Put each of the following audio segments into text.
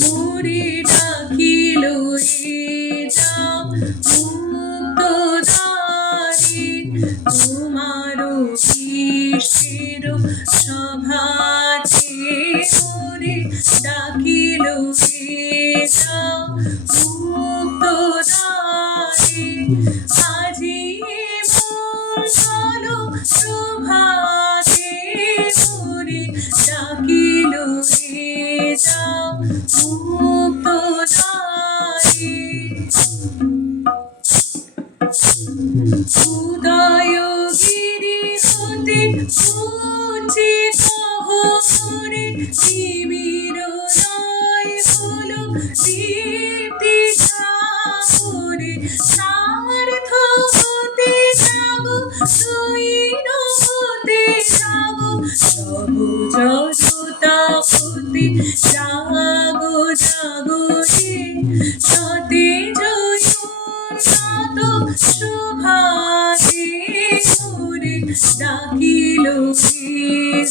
মোরে ডাকিল তোমারও কৃষ্ণের সভাতে মোরে ডাকিল মুক্ত উদয়গিরি হতে উচিত হরে শিবির নয় হলো দীপ্তি ঠাকুরে সার্থ হতে যাব সৈন হতে যাব সবুজ সুতাপতি জাগো জাগো রে। সতে জয় সত শোভাতে মোরে ডাকিল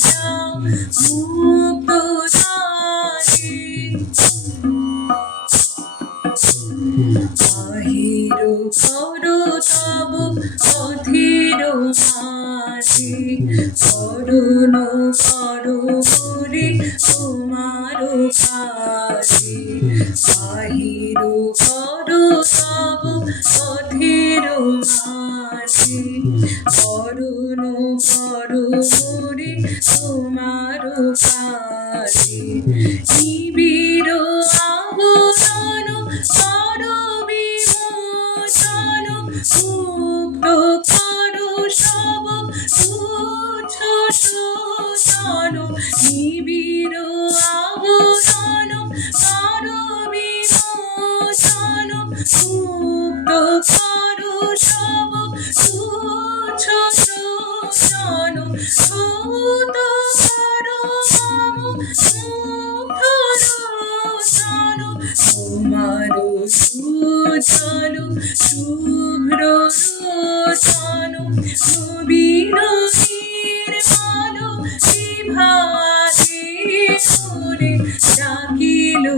যাও মুক্ত দ্বারে। বাহির করো তব অধীর মাঝে করুণ করো করে তোমার কাছে। বাহির করো তব অধীর মাঝে। করুণ করো করে তোমার কাছে। নিবিড় নিবিড় আবরণ করো বিমোচন, মুক্ত করো সব তুচ্ছ শোষণ ভূত করো মম মুগ্ধ রোচন তোমার সুচল শুভ্র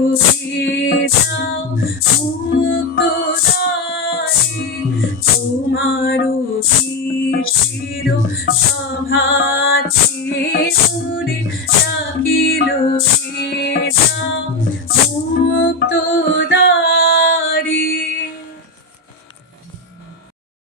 ছড়িয়ে দাও মুক্ত